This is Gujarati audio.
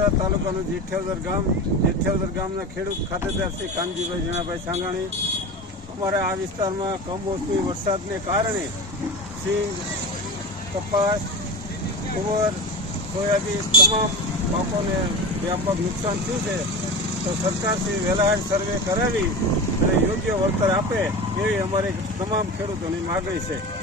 બગસરા તાલુકાનું જેઠિયાવદર ગામના ખેડૂત ખાતેદાર શ્રી કાનજીભાઈ જીણાભાઈ સાંગાણી, અમારે આ વિસ્તારમાં કમોસમી વરસાદને કારણે સિંગ, કપાસ, તુવર, સોયાબીન તમામ પાકોને વ્યાપક નુકસાન થયું છે. તો સરકારશ્રી વહેલા સર્વે કરાવી અને યોગ્ય વળતર આપે એવી અમારી તમામ ખેડૂતોની માગણી છે.